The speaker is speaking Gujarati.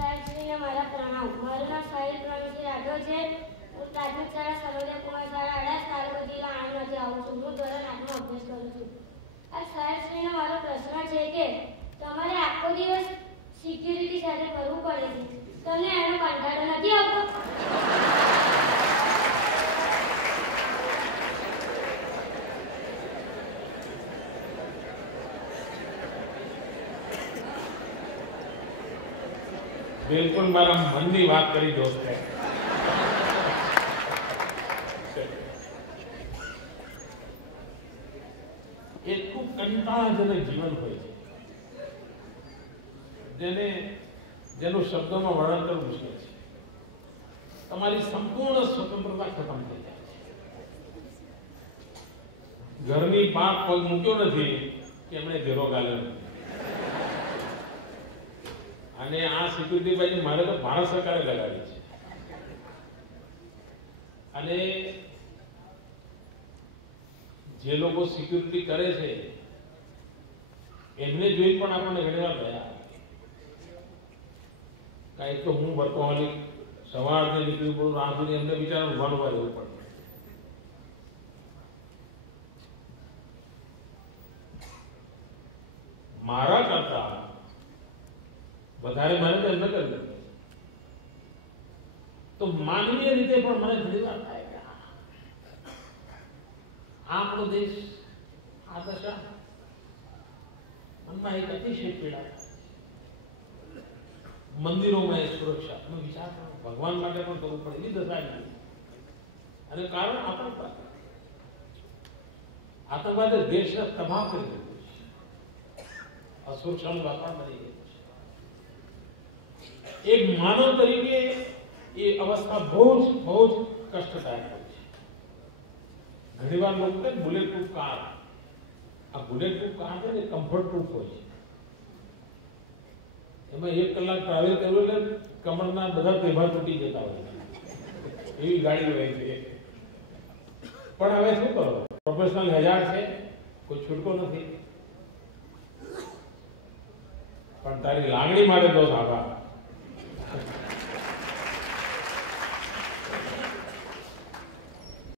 સાહેબશ્રીને મારા પ્રણામ. મારું નામ સાહિલ પ્રવીણસિંહ રાઠોડ છે. હું પ્રાથમિક શાળા સર્વોદય કુમાર શાળા અડાસ તાલુકો જિલ્લા આણંદમાંથી આવું છું. હું ધોરણ 8માં અભ્યાસ કરું છું. આ સાહેબશ્રીને મારો પ્રશ્ન છે કે તમારે આખો દિવસ સિક્યુરિટી સાથે કરવું પડે છે, તમને એનો કંટાળો નથી આવતો? બિલકુલ મારા મનની વાત કરી દોસ્ત. એ ખૂબ કંટાળાજનક જીવન હોય છે, જેનું શબ્દોમાં વર્ણન કરવું મુશ્કેલ છે. તમારી સંપૂર્ણ સ્વતંત્રતા ખતમ થઈ જાય છે. ઘરની બહાર પગ મૂક્યો નથી કે એમણે ઘેરો ગાલ્યો નથી. અને આ સિક્યુરિટી બાજુ મારે તો ભારત સરકારે લગાવી છે. અને જે લોકો સિક્યુરિટી કરે છે એમને જોઈ પણ આપણને ઘણી વાર થયા કાંઈ તો હું વર્કહોલિક સવારથી નીકળી પડું રાત સુધી એમને વિચારવાનું ઉભા રહેવું પડે. મારા કરતા વધારે મહેનત એમને કરી તો માનવીય રીતે પણ મને ઘણી વાર થાય કે આપણો દેશ આ દશા મનમાં એક અતિશય પીડા થાય. મંદિરોમાં એ સુરક્ષા તમે વિચાર કરો, ભગવાન માટે પણ કરવું પડે એવી દશા નથી. અને કારણ આતંકવાદે દેશને તબાહ કરી દીધું છે. અસુરક્ષાનું વાતાવરણ બની ગયું છે. એક માનવ તરીકે એ અવસ્થા બહુ જ કષ્ટદાયક હોય છે. ઘણી વાર લોકો કહે બુલેટ પ્રૂફ કાર, આ બુલેટ પ્રૂફ કાર છે ને કમ્ફર્ટ પ્રૂફ હોય છે. એમાં 1 કલાક ટ્રાવેલ કર્યું એટલે કમરના બધા તેભાર તૂટી જતા હોય છે. એવી ગાડી હોય છે. પણ હવે શું કરો, પ્રોફેશનલ હજાર છે, કોઈ છૂટકો નથી. પણ તારી લાગણી માટે દોષ આભાર.